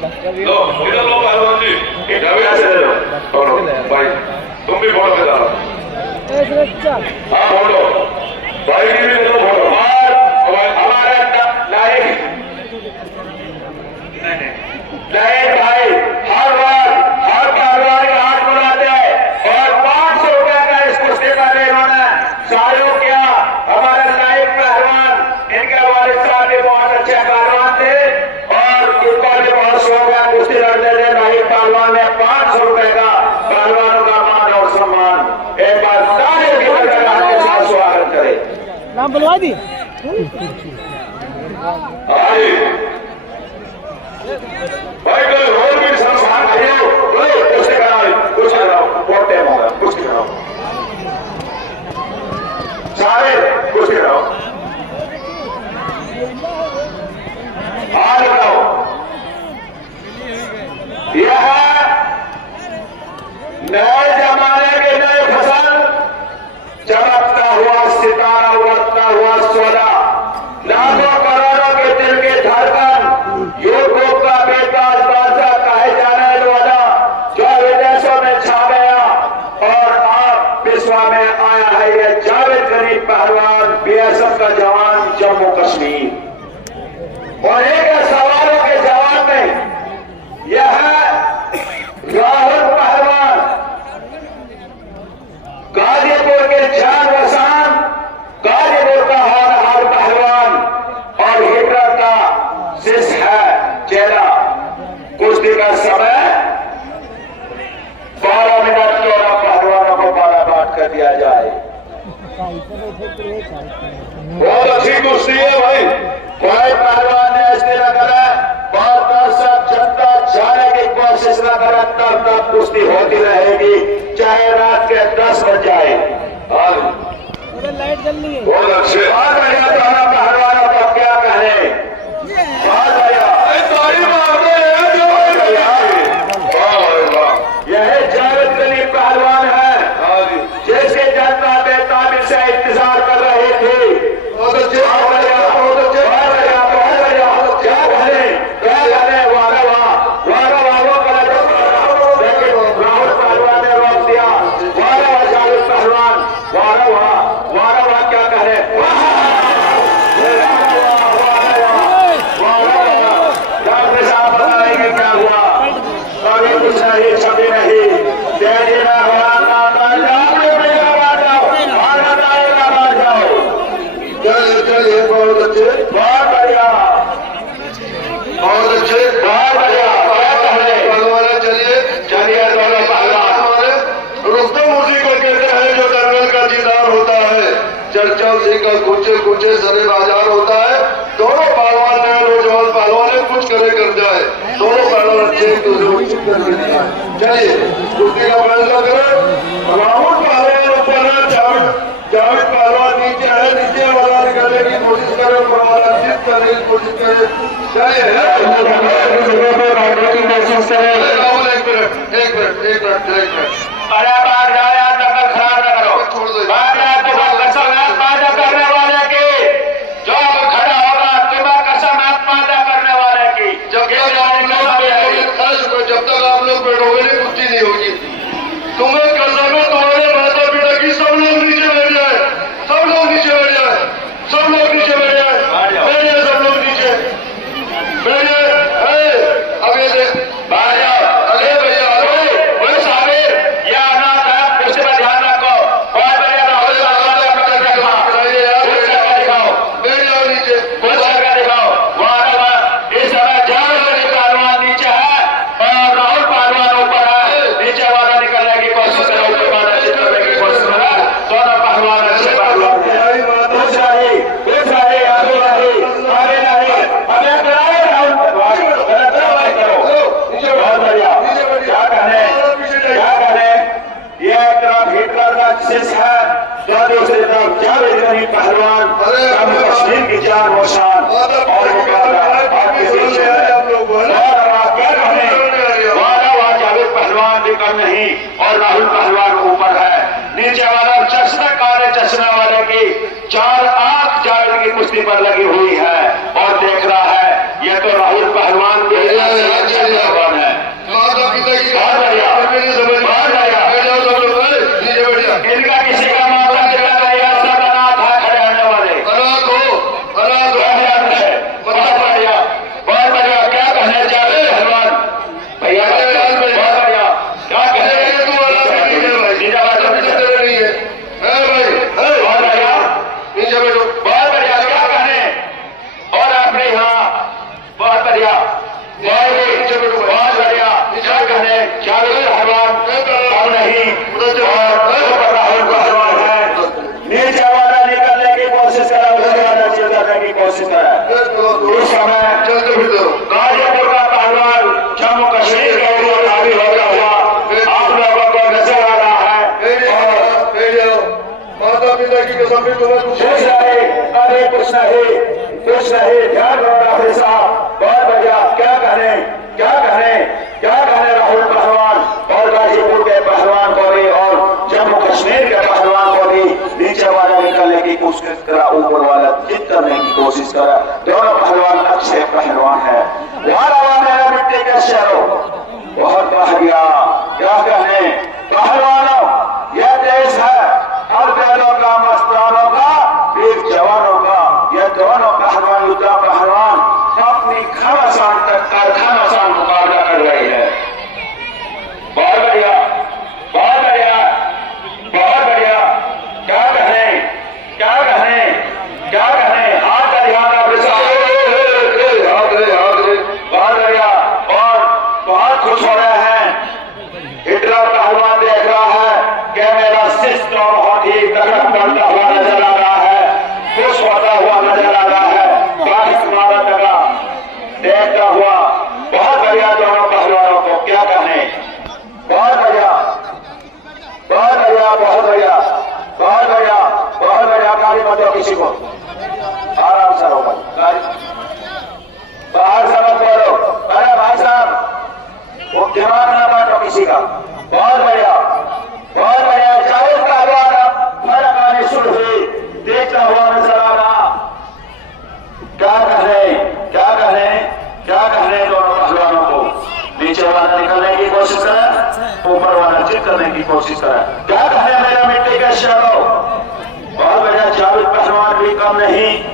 लो इधर लो पहलवान जी, इधर से लो। बोलो भाई, तुम भी बोलो बेटा। हाँ बोलो भाई, की भी बोलो बोलो। और हमारे लाइक भाई हर बार हर पहलवान का हाथ बुलाते हैं और 500 रुपए का इस कुश्ती का इन्होंने चालू किया। हमारे लाइक पहलवान, इनके वालिद साहब भी बहुत अच्छे पहलवान थे और इनको भी बहुत शौक है कुश्ती लड़ते थे। लाइक पहलवान ने 500 रुपए का पहलवानों का मान और सम्मान एक बार तालियों की गड़गड़ाहट के साथ स्वागत करें। नाम बुलवा दी भाई कल रोड भी संस्थान खरीदो, कुछ कराओ, कुछ कराओ, बहुत टाइम हो रहा, कुछ कराओ, सारे कुछ कराओ, हाल बताओ। यह नए जमाने के नए फसल, चमकता हुआ सितारा, उड़ता हुआ सोना, लाखों करोड़ों के दिल के धड़कन, यूट्यूब का बेताज बादशाह कहे जाने वाला जो विदेशों में छा गया और आप विश्व में आया है ये जावेद गनीम पहलवान, बीएसएफ का जवान, जम्मू कश्मीर। और एक सवालों के जवाब में यह राहुल पहलवान, गाजीपुर के जान वसान, गाजीपुर का हार पहलवान और हिटर का शिष है चेला। कुश्ती का समय 12 मिनट के और पहलवानों को बाला बांट कर दिया जाए। बहुत अच्छी कुश्ती है भाई, कोई पहलवान ने इसके न करे और दर्शक जनता जाने की कोशिश न करे तब तक कुश्ती होती रहेगी, चाहे रात के 10 बज जाए। लाइट जल रही है। बहुत अच्छे बहुत बढ़िया। दोनों पहलवानों को क्या कहने, बहुत बढ़िया। यह जावेद गनीम पहलवान है जिसके जनता बेताबी से इंतजार कर रही थी। बहुत अच्छे, बहुत बढ़िया, बहुत अच्छे, बहुत बढ़िया, बहुत बढ़िया। क्या कहने, क्या कहने, वारा वाह, वारा वाह, वो गलत, लेकिन राहुल पहलवान ने रोक दिया। वारा वाह जावेद पहलवान, वारा वाह, वारा वाह, क्या कहने, बताएंगे क्या हुआ, कभी कुछ नहीं, छवि नहीं, तेजी में चलिए। बहुत अच्छे, बहुत बढ़िया, बहुत अच्छे, बहुत बढ़िया। चलिए चलिए दोनों पहलवान। रुस्तम उसी को कहते हैं जो दंगल का दीदार होता है, चर्चा उसी का कुचे कुचे सरे बाजार होता है। दोनों पहलवान ने नौजवान पहलवान कुछ करे कर जाए, दोनों पहलवान अच्छे चलिए कुश्ती का फैसला करें। राहुल पहलवान ऊपर है, जावेद पहलवान नीचे है, नीचे वाला निकालने की कोशिश करें, वाला जीत करने की कोशिश करें। चलिए राहुल एक मिनट अरे बात जाए, नकल खराब न करो, छोड़ दो बात कसम पैदा करने वाले की, जो खड़ा होगा तुम्हें कसम पैदा करने वाले की। जब तक आप लोग बैठोगे नहीं कुश्ती नहीं होगी। तुम्हें कसम है तुम्हारे माता पिता की, सब लोग नीचे बैठ जाए, सब लोग नीचे बैठ जाए, सब लोग नीचे बैठ जाए, बैठे सब लोग नीचे बैठे। अब ये देख बाहर जाओ, अरे भैया, अरे साबिर, ये अनाथ है, कुछ पर ध्यान रखो। बहुत बढ़िया राहुल बढ़िया, बहुत बढ़िया। क्या कहने, क्या पहलवान और नहीं, और राहुल पहलवान है, नीचे वाला निकलने की कोशिश करा, उसके बाद नीचे करने की कोशिश करा। इस समय गाजीपुर का पहलवान जम्मू कश्मीर के ऊपर हावी होता हुआ आप लोगों को नजर आ रहा है। माता पिता की कसम भी तुम्हें कुछ नहीं, अरे कुछ नहीं, ध्यान रखना भाई साहब, बहुत बढ़िया। क्या कहने राहुल पहलवान और गाजीपुर के पहलवान को भी और जम्मू कश्मीर के पहलवान को भी नीचे वाला निकलने की कोशिश करा, ऊपर वाला जीत करने की कोशिश करा। दोनों पहलवान अच्छे पहलवान है। मेरा मिट्टी के शहरों, बहुत बढ़िया। क्या कहने पहलवानों, यह देश है हर बैलों का, मस्तानों का, वीर जवानों का। यह दोनों पहलवान, युद्धा पहलवान अपनी घमासान मुकाबला कर रही है। बहुत बढ़िया, बहुत बढ़िया, बहुत बढ़िया। क्या कहने हाथ का ध्यान आप बहुत बढ़िया। और बहुत खुश हो रहे हैं, हिटलर पहलवान देख रहा है कि मेरा सिस्टम बहुत ही तगड़ा करता हुआ नजर आ रहा है, खुश होता हुआ नजर आ रहा है, बाकी मारा लगा देखता हुआ। बहुत बढ़िया दोनों पहलवानों को, क्या कहने, बहुत बढ़िया, बहुत बढ़िया, बहुत बढ़िया, बहुत बढ़िया, बहुत बढ़िया। गाड़ी मत दो किसी को, आराम से हो गाड़ी, बाहर से मत बोलो। अरे भाई साहब, वो दिमाग ना बांटो किसी का। बहुत बढ़िया, बहुत बढ़िया। चाहे पहलवान अब फर्क आने शुरू हुई, देखता हुआ नजर आ रहा। क्या कहने दोनों पहलवानों को, नीचे वाला निकलने की कोशिश करे, ऊपर वाला जीत करने की कोशिश करे। क्या कहने मेरा मिट्टी के शहरों, बहुत बढ़िया। जावेद पहलवान भी कम नहीं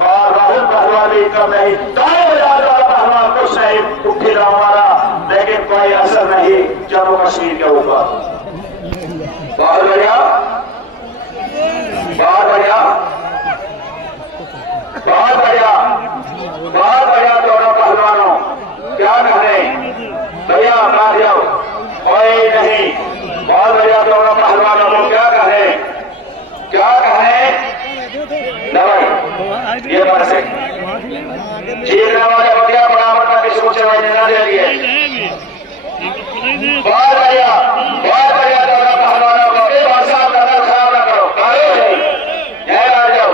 और राहुल पहलवान भी कम नहीं। पहलवान कुछ नहीं, उठी हमारा, लेकिन कोई असर नहीं जम्मू कश्मीर के ऊपर। बहुत बढ़िया, बहुत बढ़िया, बहुत बढ़िया, बहुत बढ़िया दोनों पहलवानों। क्या कहने भैया, मार जाओ, कोई नहीं। बहुत बढ़िया दोनों पहलवानों को, क्या कहे दवाई ये बात से जीतने वाले बढ़िया बराबर का किसी को चलवाई ना दे दिए। बहुत बढ़िया, बहुत बढ़िया दोनों पहलवानों को। एक बार साफ करना, खराब ना करो, यह आ जाओ।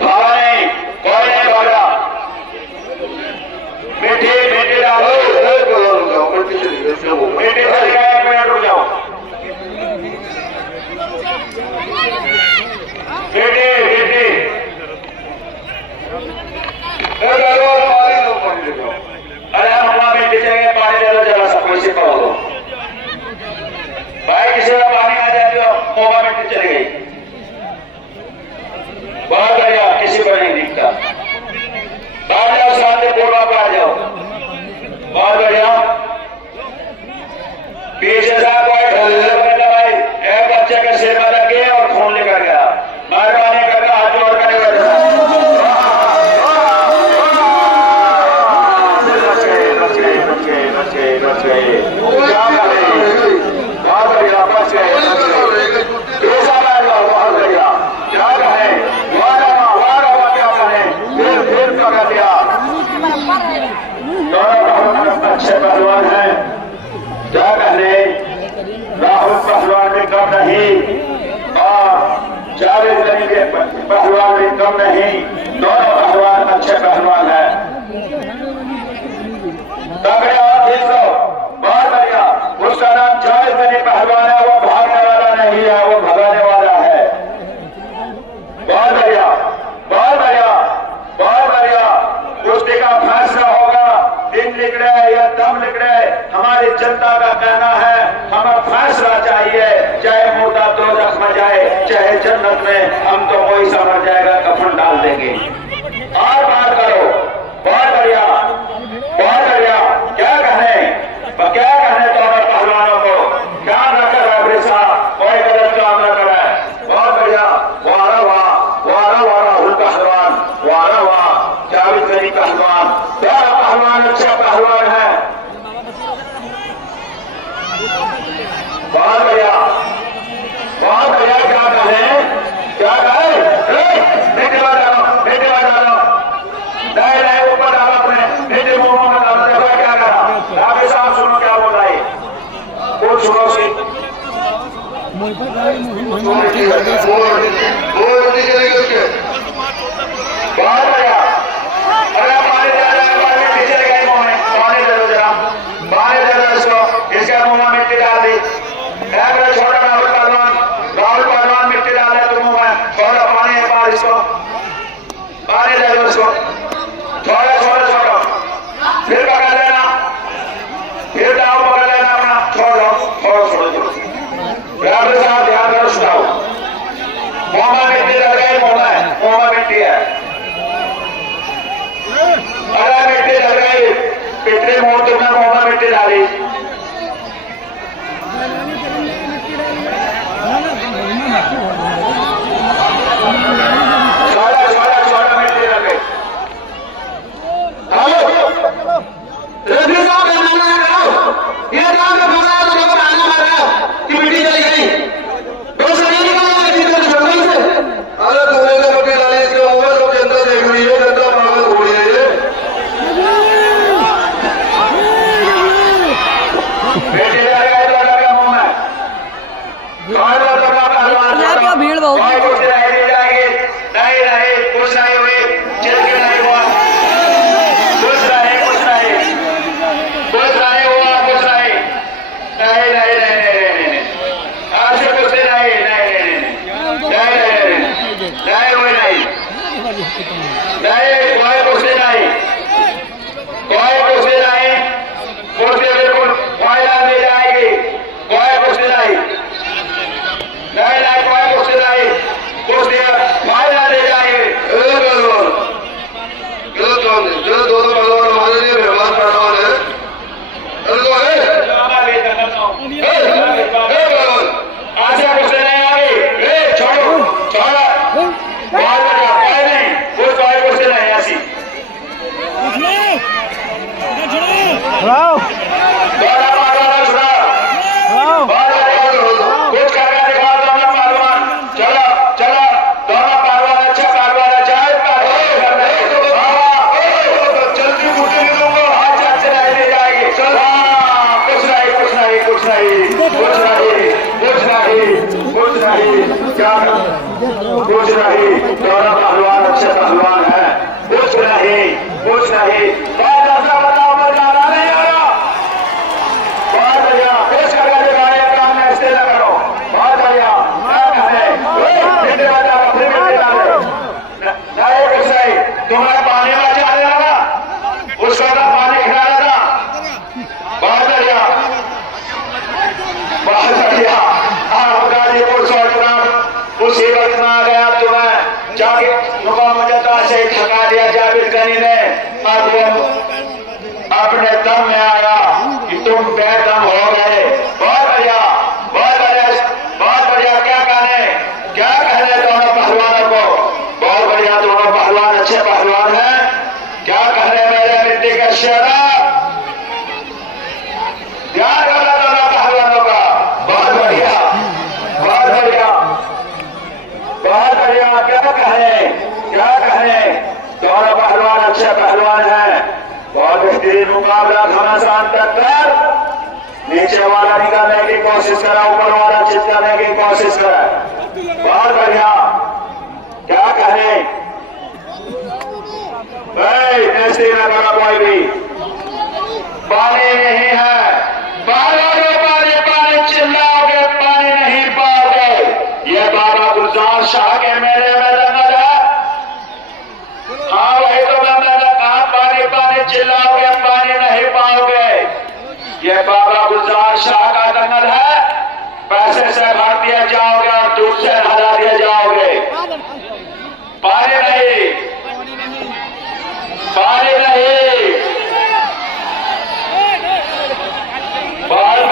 भाई कोई नहीं भागा, मीठी डालो, मीठी चल गया, एक मिनट रुक जाओ। अरे हम वहां बेटी चाहिए, पानी ले लो जरा सा, कोई से कहो दो भाई, किसी का पानी आ जाए तो मोबा बेटी चली गई। बहुत बढ़िया, किसी को नहीं दिखता। आ जाओ सामने, पूर्वा पर आ जाओ। बहुत बढ़िया, पीछे से कोई ढल भाई, एक बच्चे के सिर में लग गया और खून लेकर गया। मेहरबानी करके हाथ जोड़ कर अच्छे पहलवान है। क्या कहने राहुल पहलवान भी कम नहीं और जावेद के पहलवान भी कम नहीं, दोनों पहलवान अच्छे पहलवान है। तगड़े और 300, बहुत बढ़िया। उसका नाम जावेद बनी पहलवान है, वो भागने वाला नहीं है, वो भगाने वाला है। बहुत बढ़िया, बहुत बढ़िया, बहुत बढ़िया। कुश्ती का फैसला होगा, दिन निकले या दम निकले, हमारी जनता का कहना है हमें फैसला चाहिए। चाहे मुर्दा दोज़ख में जाए, चाहे जन्नत में, हम तो कोई समझ जाएगा, कफन डाल देंगे। और बात करो, बहुत बढ़िया, बहुत बढ़िया। क्या कहने दोनों पहलवानों को, क्या न करे, कोई गलत काम न करे। बहुत बढ़िया, वाह वाह। वो रोटी चलेगी उसके बहुत बढ़िया। अरे पानी दे दो, पानी पीछे लगा मुंह में, पानी दे दो जरा, पानी दे दो इसको, इसके मुंह में मिट्टी डाल दी। छोटा राहुल पहलवान मिट्टी डाले तो मुंह में, थोड़ा पानी है पार इसको, पानी दे दो इसको, थोड़ा छोटा छोटा, फिर पकड़ लेना, फिर डाव पकड़ लेना अपना, छोड़ो थोड़ा छोड़ो छोड़ो, बराबर साहब ध्यान करो सुनाओ। मुंह में मिट्टी डल गई, मुंह में मिट्टी है, अरे मिट्टी डल गई, पिछले मुंह तुमने मुंह में मिट्टी डाली, छोटा मिट्टी डल गई। हेलो रफी साहब बनाना है कराओ, ये काम में फंसा है तो देखो आना मर रहा कि मिट्टी चली गई, दो सही निकाला है किसी को छोड़ गई से। अरे तुमने तो मिट्टी डाली इसके मुंह में, सब जनता देख रही है, जनता पागल हो रही है ये। मिट्टी डल गई तो लगा मुंह में, क्या भीड़ बहुत है। कुछ नहीं जाएगी, नहीं कुछ नहीं हुई, चिल के नहीं हुआ, कुछ नहीं हुआ, कुछ नहीं, आज से कुछ नहीं हुई, नहीं कोई कुछ नहीं, कुर्सी बिल्कुल कोयला दे जाएगी, कोई कुछ नहीं, कोई कुछ नहीं, कुर्सी कोयला दे जाएगी। दोनों पहलवान हमारे लिए मेहमान पहलवान है। आशा कुछ नहीं आ गई, छोड़ो छोड़ा, बहुत बढ़िया, कोई नहीं, कोई कुछ नहीं ऐसी, वाओ दोनों पहलवान छुड़ा, वाओ कुछ करके दिखा दोनों पहलवान, चलो चलो दोनों पहलवान, अच्छा पहलवान है, जय जल्दी मुझे नहीं दूंगा। आज अच्छे नहीं दे जाएगी, चलो कुछ नहीं क्या कुछ नहीं, दोनों पहलवान अच्छे पहलवान है, कुछ नहीं, बताओ मैं जाना नहीं आ रहा, बहुत बढ़िया, पेश करके दिखाए, काम में ऐसे न करो, बहुत बढ़िया, नहीं कुछ नहीं, तुम्हें पानी में जाने लगा, उसका तो पानी खिलाना था, बहुत बढ़िया, गाजीपुर उसी वक्त में आ गया, तुम्हें जाके मुकामजता से ठका दिया जावेद गनी ने, अपने दम में आया कि तुम बेदम हो गए, बहुत बढ़िया, क्या कहने दोनों पहलवानों को, बहुत बढ़िया, दोनों पहलवान अच्छे पहलवान हैं, क्या कहने मेरे मिट्टी के शेरा, ध्यान रखना दोनों पहलवानों का, बहुत बढ़िया, क्या कहें, दोनों पहलवान अच्छे पहलवान हैं, बहुत बेहतरीन मुकाबला, घमासान टक्कर, नीचे वाला निकालने की कोशिश करा, ऊपर वाला चिपकाने की कोशिश करा, बहुत बढ़िया, क्या कहें, बेइज्जती न करो कोई भी, पानी नहीं है, पानी चिल्लाओगे, पानी नहीं पाओगे, ये बाबा गुलजार शाह के मेले में दंगल है, हाँ वही तो मैंने कहा, पानी चिल्लाओगे, पानी नहीं पाओगे, ये बाबा गुलजार शाह का दंगल है, पैसे से भर दिए जाओगे और दूध से हरा दिए जाओगे, पानी नहीं, बहुत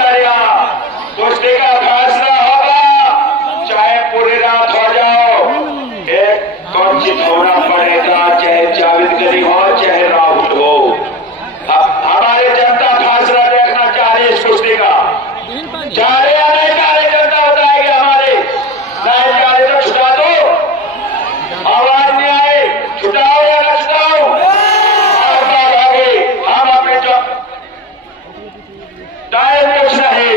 बढ़िया, कुश्ती का फैसला होगा, चाहे पूरी रात हो जाओ, एक कौचित होना पड़ेगा, चाहे जावेद गनी हो, चाहे राहुल हो, हमारी जनता फैसला देखना चाह रही है इस कुश्ती का, चाह रही या नहीं चाह रही, जनता बताएगी हमारी, नहीं चाह रही तो छुटा दो, आवाज नहीं आई, छुटाओ या न छुटाओ, और बात होगी, हम अपने जो टाइम कुछ नहीं,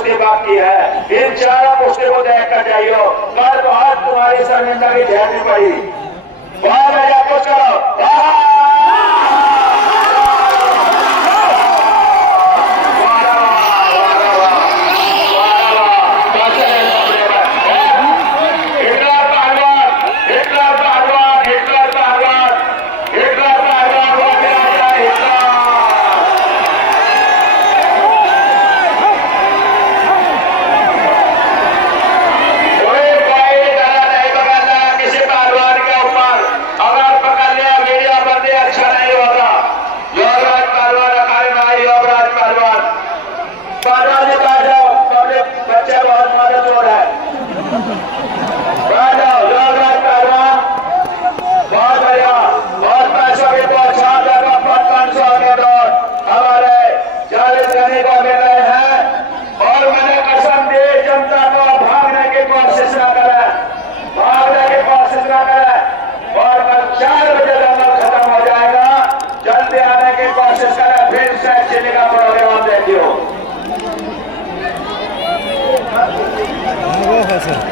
कुश्ती बाकी है। इन चारों कुश्ती को देख कर जाइयो, कल तो आज तुम्हारी शर्मिंदगी झेलनी पड़ी। बहुत बढ़िया, कुछ करो। वो है सर।